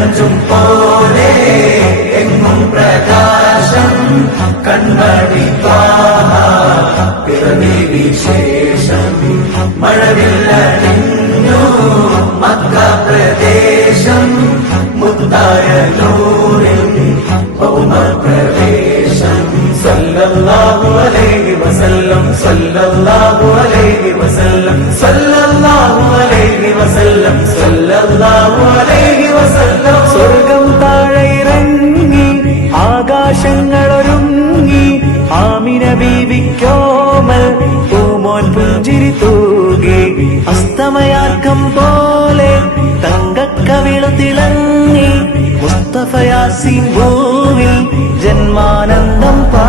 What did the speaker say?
നൂറഞ്ചും പോലെ എങ്ങും പ്രകാശം കൺമണി ത്വാഹ പിറവി വിശേഷം മഴവില്ലണിഞ്ഞു മക്ക പ്രദേശം മുത്തായ നൂറിൽ ഭൗമ പ്രവേശം സല്ലല്ലാഹു അലൈഹി വസല്ലം സല്ലല്ലാഹു അലൈഹി വസല്ലം സല്ലല്ലാഹു അലൈഹി വസല്ലം സല്ലല്ലാഹു അലൈഹി വസല്ലം സ്വർഗം താഴെ ഇറങ്ങി ആകാശങ്ങളൊരുങ്ങി ആമിന ബീവിക്കോമൽ പൂമോൻ പുഞ്ചിരി തൂകി അസ്തമയാക്കം പോലെ തങ്കക്കവിളു തിളങ്ങി മുസ്തഫ യാസീൻ ഭൂവിൽ ജന്മാനന്ദം പാ